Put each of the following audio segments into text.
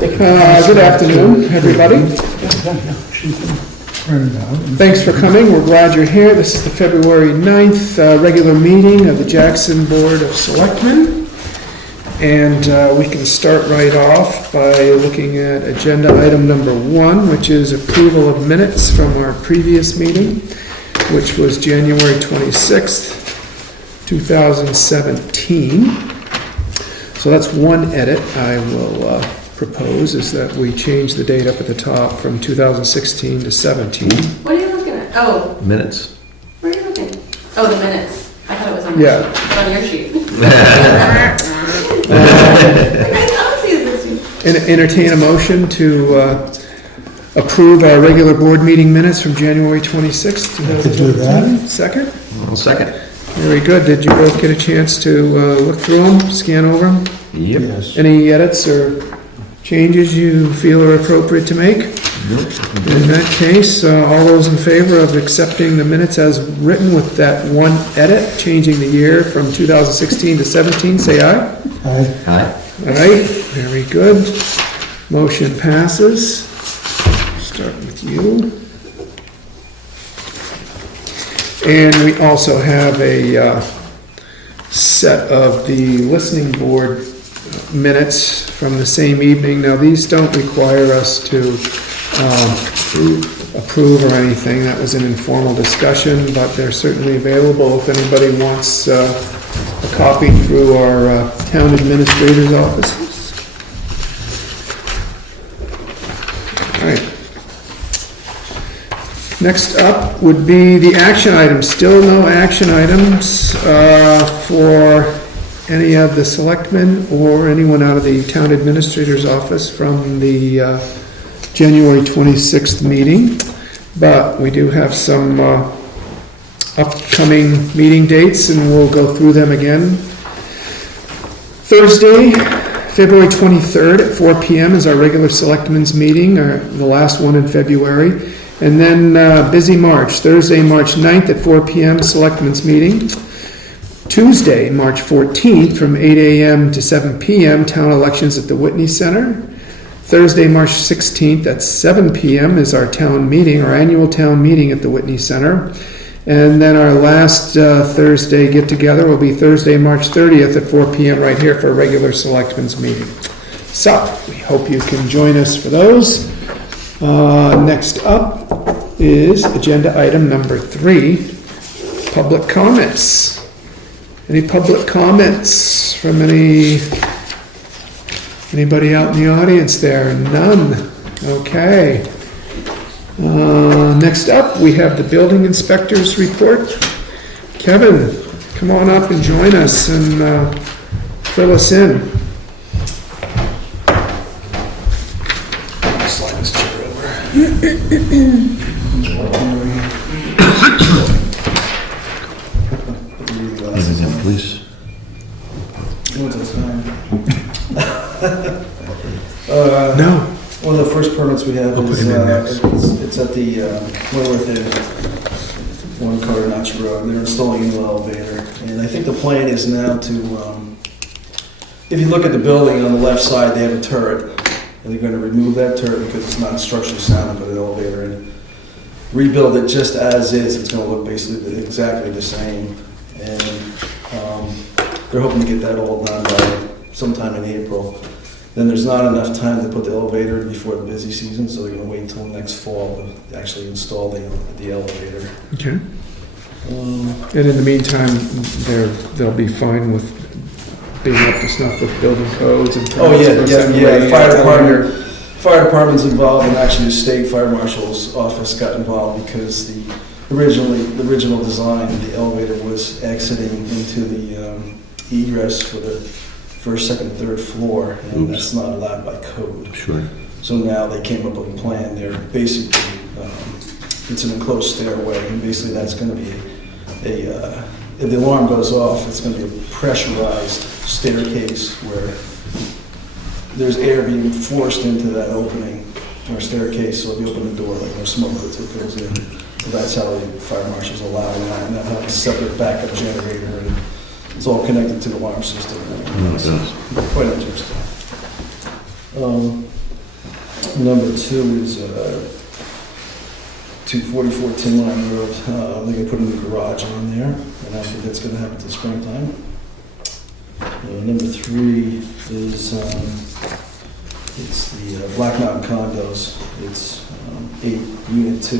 Good afternoon, everybody. Thanks for coming. We're glad you're here. This is the February 9th regular meeting of the Jackson Board of Selectmen. And we can start right off by looking at agenda item number 1, which is approval of minutes from our previous meeting, which was January 26th, 2017. So that's one edit I will propose, is that we change the date up at the top from 2016 to 17. What are you looking at? Oh. Minutes. Where are you looking? Oh, the minutes. I thought it was on Yeah. your sheet. It's on your sheet. Entertain a motion to approve our regular board meeting minutes from January 26th, 2017. Second? I'll second. Very good. Did you both get a chance to look through them, scan over them? Yep. Yes. Any edits or changes you feel are appropriate to make? Nope. In that case, all those in favor of accepting the minutes as written with that one edit, changing the year from 2016 to 17, say aye. Aye. Aye. All right, very good. Motion passes. Start with you. And we also have a set of the listening board minutes from the same evening. Now, these don't require us to approve or anything. That was an informal discussion, but they're certainly available if anybody wants a copy through our town administrator's offices. All right. Next up would be the action items. Still no action items for any of the selectmen or anyone out of the town administrator's office from the January 26th meeting. But we do have some upcoming meeting dates, and we'll go through them again. Thursday, February 23rd at 4 p.m. is our regular selectmen's meeting, the last one in February. And then busy March, Thursday, March 9th at 4 p.m., selectmen's meeting. Tuesday, March 14th from 8 a.m. to 7 p.m., town elections at the Whitney Center. Thursday, March 16th at 7 p.m. is our town meeting, our annual town meeting at the Whitney Center. And then our last Thursday get-together will be Thursday, March 30th at 4 p.m. right here for a regular selectmen's meeting. So, we hope you can join us for those. Next up is agenda item number 3, public comments. Any public comments from anybody out in the audience there? None. Okay. Next up, we have the building inspector's report. Kevin, come on up and join us and fill us in. Slide this chair over. Please. No. One of the first permits we have is it's at the Wentworth Inn, 1 Carter Notch Road. They're installing a new elevator, and I think the plan is now to, if you look at the building on the left side, they have a turret, and they're going to remove that turret because it's not structurally sound and put an elevator in. Rebuild it just as is. It's going to look basically exactly the same, and they're hoping to get that all done by sometime in April. Then there's not enough time to put the elevator in before the busy season, so they're going to wait until next fall to actually install the elevator. Okay. And in the meantime, they'll be fine with being up to snuff with building codes and Oh yeah. The fire department's involved, and actually the state fire marshal's office got involved because the original design, the elevator was exiting into the egress for the first, second, third floor, and that's not allowed by code. Sure. So now they came up with a plan there. Basically, it's an enclosed stairway, and basically that's going to be if the alarm goes off, it's going to be a pressurized staircase where there's air being forced into that opening or staircase. So if you open the door, like no smoke goes in. So that's how the fire marshals allow that, and that has a separate backup generator, and it's all connected to the alarm system. Oh, Quite interesting. Number 2 is 244 Tin Line Road. They're gonna put a new garage on there, and I think that's gonna happen till springtime. Number 3 is, it's the Black Mountain condos. It's 8 Unit 2,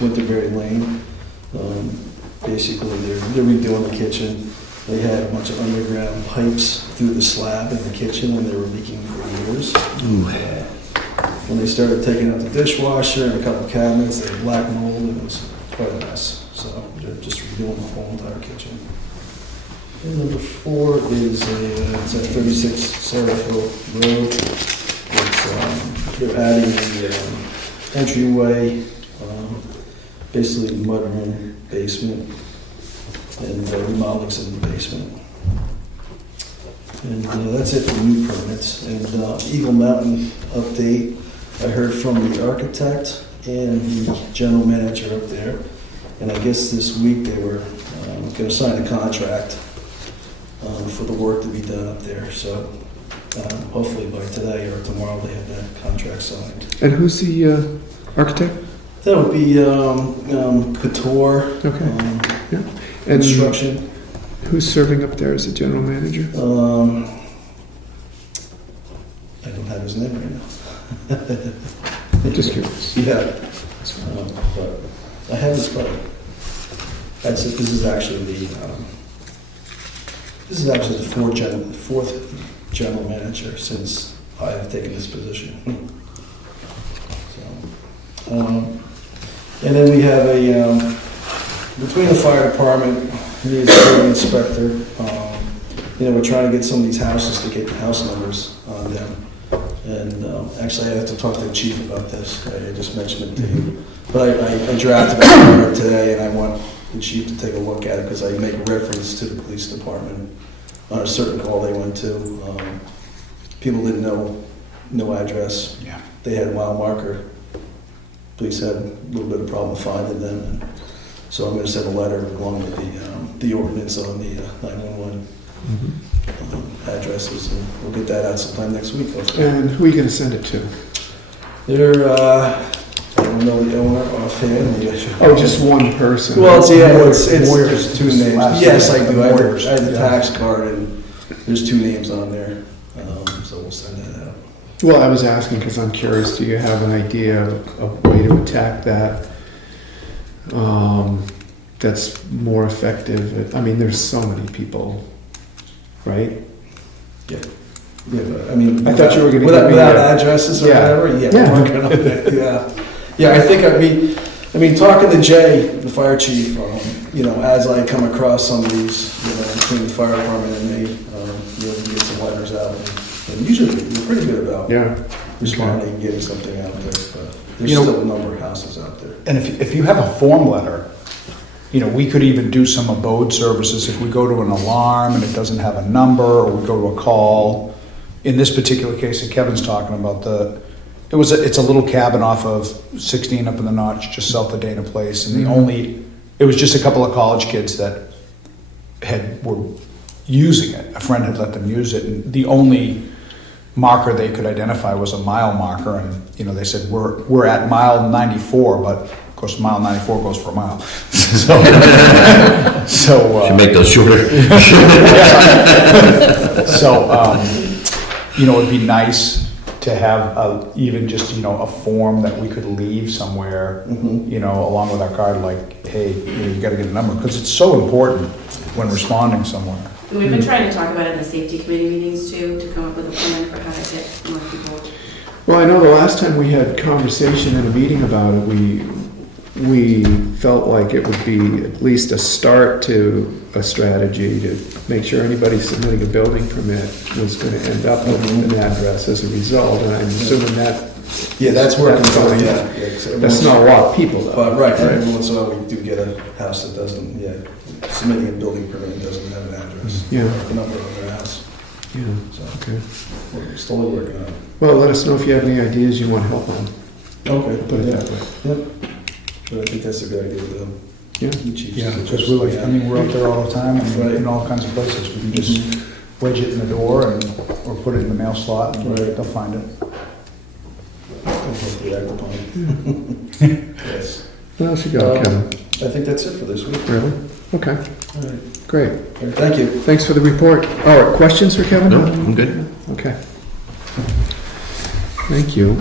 Winterberry Lane. Basically, they're redoing the kitchen. They had a bunch of underground pipes through the slab in the kitchen, and they were leaking for years. When they started taking out the dishwasher and a couple cabinets, they had black mold, and it was quite a mess. So they're just redoing the whole entire kitchen. And number 4 is it's at 36 Sarah Hill Road. It's, they're adding the entryway, basically mudroom basement, and remodeling some of the basement. And that's it for new permits. And Eagle Mountain update, I heard from the architect and the general manager up there. And I guess this week they were going to sign a contract for the work to be done up there. So hopefully by today or tomorrow they have that contract signed. And who's the architect? That would be Couture. Okay. Yeah. And Construction. who's serving up there as the general manager? I don't have his name right now. Just curious. Yeah. But I have his card. This is actually the fourth general manager since I have taken this position. So, and then we have between the fire department and the building inspector, we're trying to get some of these houses to get the house numbers on them. And actually, I have to talk to the chief about this. I just mentioned it to you. But I drafted a letter today, and I want the chief to take a look at it because I make reference to the police department on a certain call they went to. People didn't know, no address. Yeah. They had a mile marker. Police had a little bit of problem finding them. And so I'm going to send a letter along with the ordinance on the 911 addresses, and we'll get that out sometime next week. Hopefully. And who are you going to send it to? They're, I don't know the owner offhand. Oh, just one person. Well, it's Warriors, two names. last Yes, I name, do. I have Warriors, the yeah. tax card, and there's 2 names on there. So we'll send that out. Well, I was asking because I'm curious, do you have an idea of a way to attack that that's more effective? I mean, there's so many people, right? Yeah. Yeah, but, I mean, I thought you were going to without, give me without a- addresses or Yeah. whatever. Yeah, Yeah. we're working on that. Yeah. I think I mean, talking to Jay, the fire chief, as I come across some of these, between the fire department and me, we get some letters out, and usually we're pretty good about Yeah. responding and getting something out there. But there's You know- still a number of houses out there. And if you have a form letter, we could even do some abode services if we go to an alarm and it doesn't have a number, or we go to a call. In this particular case that Kevin's talking about, it's a little cabin off of 16 up in the Notch, just south of Dana Place, and it was just a couple of college kids that were using it. A friend had let them use it, and the only marker they could identify was a mile marker, and they said we're at mile 94, but of course mile 94 goes for a mile. Should make those shorter. It'd be nice to have even just a form that we could leave somewhere, along with our card, like, hey, you got to get a number, because it's so important when responding somewhere. And we've been trying to talk about it in the safety committee meetings too, to come up with a plan for how to get more people. Well, I know the last time we had conversation in a meeting about it, we felt like it would be at least a start to a strategy to make sure anybody submitting a building permit was going to end up with an address as a result, and I'm assuming that... Yeah, that's working. fine. Yeah, That's not a lot of people, though. But right, every once in a while we do get a house that doesn't, submitting a building permit and doesn't have an address. Yeah. The number of their house. Yeah, So okay. we're slowly working on it. Well, let us know if you have any ideas you want help on. Okay. Put it that way. Yep. But I think that's a good idea with them. Yeah. The chiefs. Yeah, because we're out there all the time, and Right. in all kinds of places. We can just wedge it in the door or put it in the mail slot, and Right. they'll find it. hopefully that will come. Yes. What else you got, Kevin? I think that's it for this week. Really? Okay, All right. great. Thank you. Thanks for the report. All right, questions for Kevin? No, I'm good. Okay. Thank you.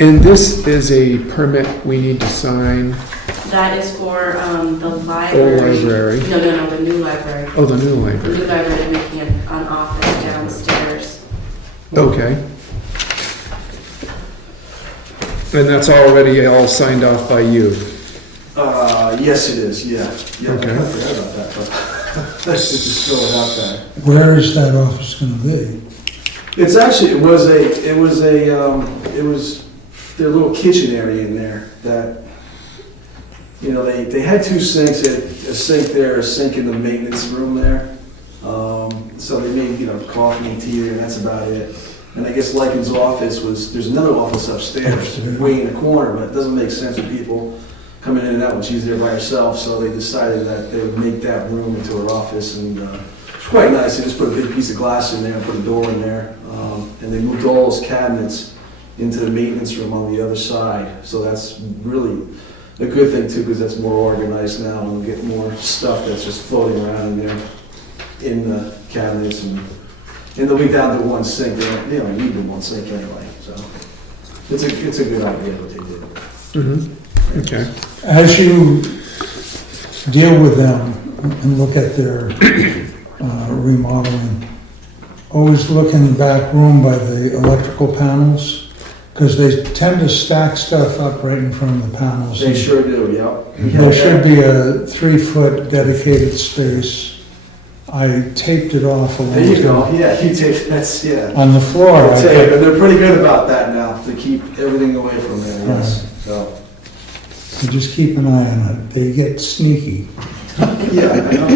And this is a permit we need to sign. That is for the Old library. library. No, the new library. Oh, the new The library. new library is making an office downstairs. Okay. And that's already all signed off by you? Yes, it is, yeah. Yeah, Okay. I forgot about that, but let's just throw it out there. Where is that office gonna be? It's actually, it was their little kitchen area in there that, you know, they had two sinks, they had a sink there, a sink in the maintenance room there. So they made, you know, coffee and tea there, and that's about it. And I guess Lycan's office there's another office upstairs, way in the corner, but it doesn't make sense for people coming in and out when she's there by herself, so they decided that they would make that room into her office, and it's quite nice. They just put a big piece of glass in there and put a door in there, and they moved all those cabinets into the maintenance room on the other side, so that's really a good thing too, because that's more organized now, and we'll get more stuff that's just floating around in there, in the cabinets, and they'll be down to one sink. They don't need the one sink anyway, so it's a good idea what they did. Mm-hmm. Okay. As you deal with them and look at their remodeling, always look in the back room by the electrical panels, because they tend to stack stuff up right in front of the panels. They sure do, yeah. There should be a 3-foot dedicated space. I taped it off a There you little go, yeah, you take, that's, yeah. on the floor. I'll I tell you, kept- but they're pretty good about that now, to keep everything away from there, yes, so. You just keep an eye on it. They get sneaky. Yeah, I know.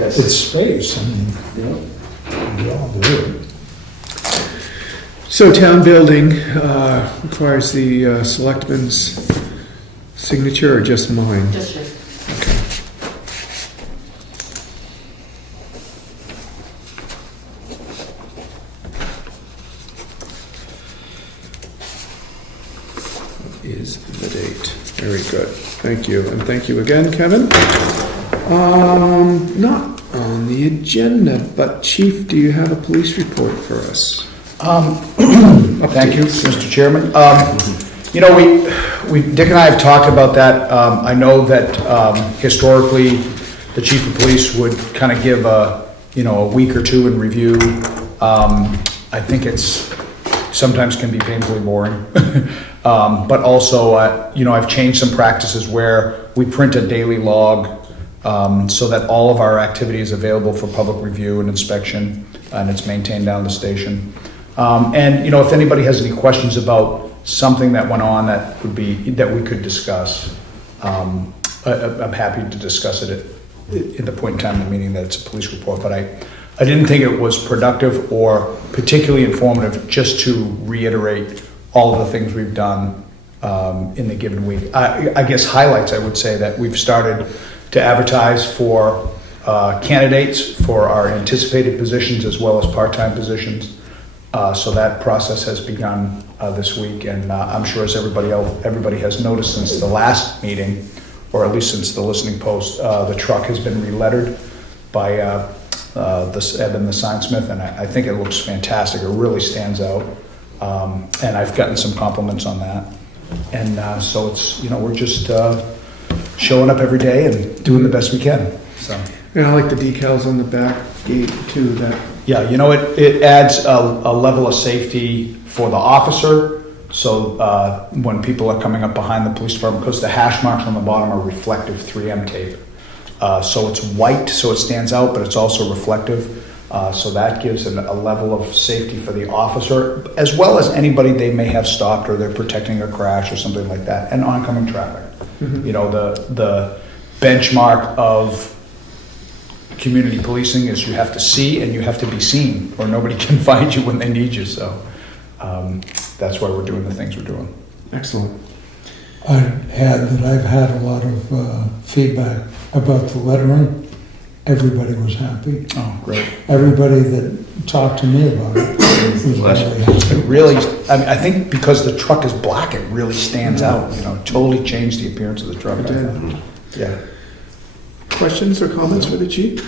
It's Yes. space, I mean, Yeah. we all do it. So town building requires the selectman's signature or just mine? Just Is the date. Very good. Thank you. And thank you again, Kevin. Not on the agenda, but Chief, do you have a police report for us? Thank you, Mr. Chairman. You know, Dick and I have talked about that. I know that historically, the chief of police would kind of give a week or two in review. I think it's sometimes can be painfully boring. But also, I've changed some practices where we print a daily log so that all of our activity is available for public review and inspection, and it's maintained down the station. And if anybody has any questions about something that went on that we could discuss, I'm happy to discuss it at the point in time in the meeting that it's a police report. But I didn't think it was productive or particularly informative just to reiterate all of the things we've done in the given week. I guess highlights, I would say that we've started to advertise for candidates for our anticipated positions as well as part-time positions. So that process has begun this week, and I'm sure as everybody has noticed since the last meeting, or at least since the listening post, the truck has been relettered by Evan the signsmith, and I think it looks fantastic. It really stands out, and I've gotten some compliments on that. And so it's we're just showing up every day and doing the best we can. So. And I like the decals on the back gate too. Yeah, it adds a level of safety for the officer. So when people are coming up behind the police department, because the hash marks on the bottom are reflective 3M tape. So it's white, so it stands out, but it's also reflective. So that gives a level of safety for the officer, as well as anybody they may have stopped or they're protecting a crash or something like that, and oncoming traffic. Mm-hmm. The benchmark of community policing is you have to see and you have to be seen, or nobody can find you when they need you. So that's why we're doing the things we're doing. Excellent. I'd add that I've had a lot of feedback about the lettering everybody was happy. Oh, great. Everybody that talked to me about it was Bless really you. happy. It really, I mean, I think because the truck is black, it really stands out, you know, totally changed the appearance of the truck. It did. Yeah. Questions or comments for the chief?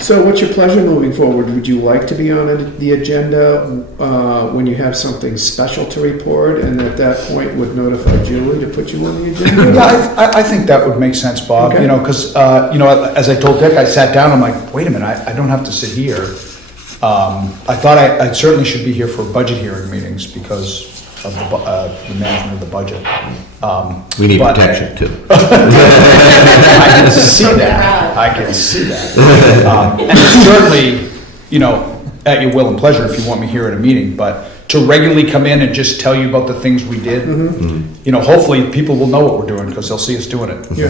So what's your pleasure moving forward? Would you like to be on the agenda when you have something special to report, and at that point would notify Julie to put you on the agenda? Yeah, I think that would make sense, Bob, Okay. you know, because, you know, as I told Dick, I sat down, I'm like, wait a minute, I don't have to sit here. I thought I certainly should be here for budget hearing meetings because of the management of the budget. We need But- protection too. I can see that. I can see that. And certainly, you know, at your will and pleasure if you want me here at a meeting, but to regularly come in and just tell you about the things we did, you know, hopefully people will know what we're doing because they'll see us doing it. Yeah.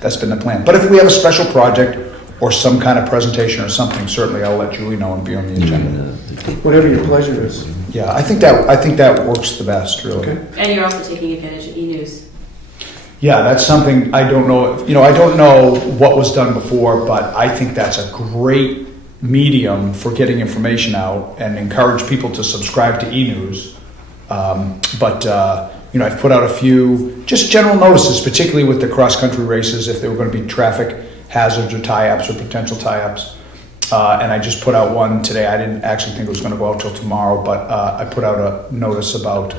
That's been the plan. But if we have a special project or some kind of presentation or something, certainly I'll let Julie know and be on the agenda. Whatever your pleasure is. Yeah, I think that works the best, really. Okay. And you're also taking advantage of e-news. Yeah, that's something I don't know, you know, I don't know what was done before, but I think that's a great medium for getting information out and encourage people to subscribe to e-news. You know, I've put out a few just general notices, particularly with the cross-country races, if there were going to be traffic hazards or tie-ups or potential tie-ups. And I just put out one today. I didn't actually think it was going to go out till tomorrow, but I put out a notice about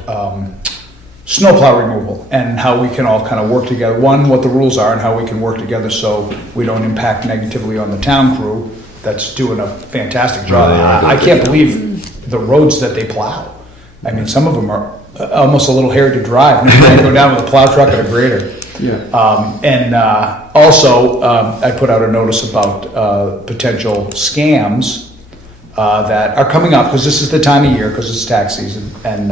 snowplow removal and how we can all kind of work together. One, what the rules are and how we can work together so we don't impact negatively on the town crew that's doing a fantastic job. I can't believe the roads that they plow. I mean, some of them are almost a little hairy to drive. You can go down with a plow truck and a grader. Yeah. Also, I put out a notice about potential scams that are coming up because this is the time of year because it's tax season, and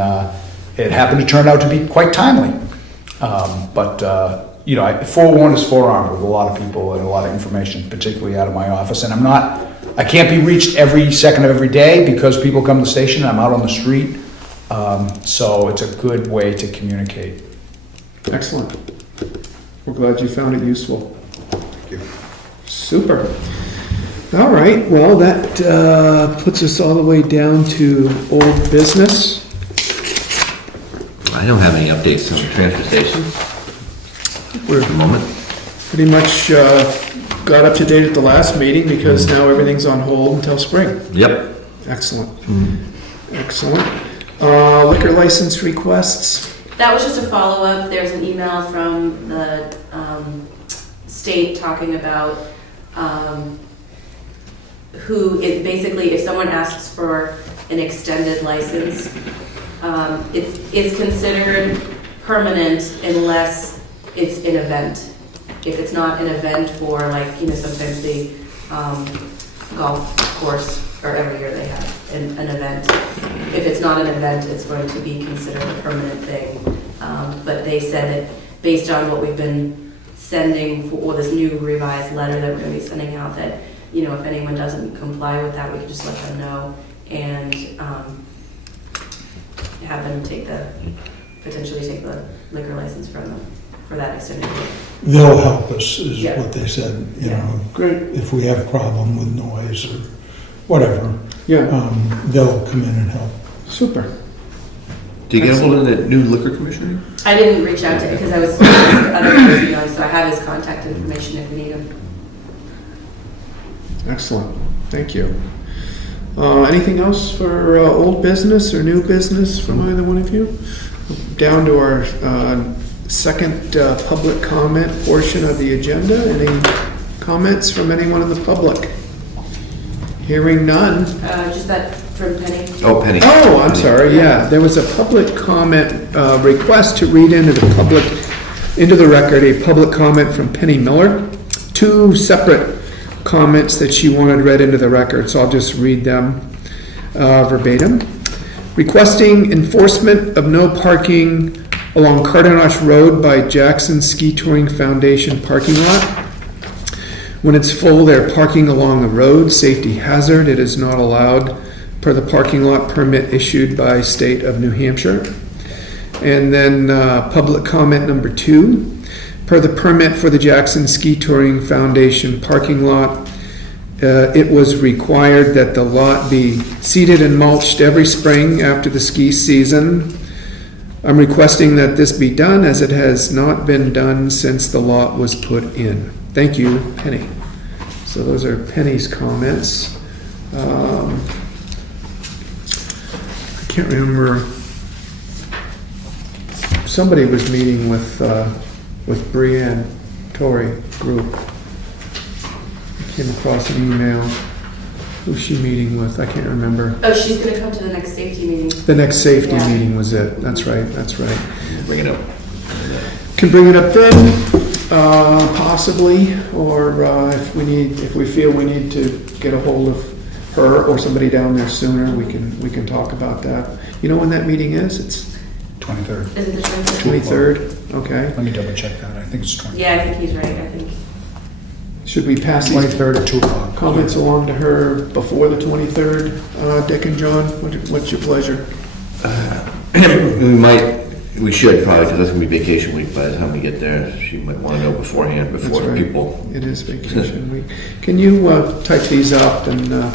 it happened to turn out to be quite timely. You know, forewarned is forearmed with a lot of people and a lot of information, particularly out of my office. And I can't be reached every second of every day because people come to the station and I'm out on the street. So it's a good way to communicate. Excellent. We're glad you found it useful. Thank you. Super. All right, well, that puts us all the way down to old business. I don't have any updates on the transfer station We're at the moment. pretty much got up to date at the last meeting because now everything's on hold until spring. Yep. Excellent. Excellent. Liquor license requests. That was just a follow-up. There's an email from the state talking about basically, if someone asks for an extended license, it's considered permanent unless it's an event. If it's not an event for, like, you know, sometimes the golf course, or every year they have an event. If it's not an event, it's going to be considered a permanent thing. But they said that based on what we've been sending for this new revised letter that we're going to be sending out, that, you know, if anyone doesn't comply with that, we can just let them know and have them potentially take the liquor license from them for that extended period. They'll help us, is Yeah. what they said, you Yeah. know. Great. If we have a problem with noise or whatever, Yeah, they'll come in and help. super. Do you get a hold of the new liquor commissioner? I didn't reach out to him because I was other people, so I have his contact information if we need him. Excellent. Thank you. Anything else for old business or new business from either one of you? Down to our second public comment portion of the agenda. Any comments from anyone in the public? Hearing none. Just that from Penny. Oh, Penny. Oh, I'm sorry, yeah. There was a public comment request to read into the record, a public comment from Penny Miller. Two separate comments that she wanted read into the record, so I'll just read them verbatim. Requesting enforcement of no parking along Cardinal Road by Jackson Ski Touring Foundation parking lot. When it's full, they're parking along the road, safety hazard. It is not allowed per the parking lot permit issued by state of New Hampshire. And then public comment number 2. per the permit for the Jackson Ski Touring Foundation parking lot. It was required that the lot be seeded and mulched every spring after the ski season. I'm requesting that this be done as it has not been done since the lot was put in. Thank you, Penny. So those are Penny's comments. I can't remember. Somebody was meeting with Brianne Torrey group. I came across an email. Who's she meeting with? I can't remember. Oh, she's gonna come to the next safety meeting. The next safety Yeah. meeting was it. That's right, that's right. Bring it up. Can bring it up then, possibly, or if we feel we need to get a hold of her or somebody down there sooner, we can talk about that. You know when that meeting is? It's 23rd. Is it the 23rd? 23rd, okay. Let me double check that. I think it's 23rd. Yeah, I think he's right, I think. Should we pass these 23rd at 2 o'clock. comments along to her before the 23rd? Dick and John, what's your pleasure? We should probably, because that's gonna be vacation week by the time we get there. She might wanna know beforehand, before That's right. people. It is vacation week. Can you type these up and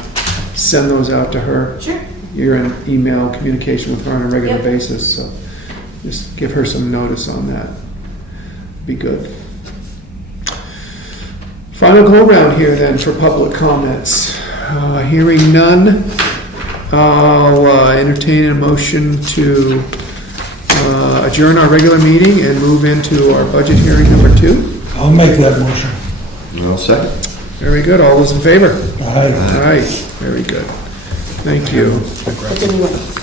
send those out to her? Sure. You're in email communication with her on a regular Yep. basis, so just give her some notice on that. Be good. Final go-round here then for public comments. Hearing none, I'll entertain a motion to adjourn our regular meeting and move into our budget hearing number 2. I'll make that motion. Well, second. Very good. All those in favor? Aye. All right. Very good. Thank you. What's in the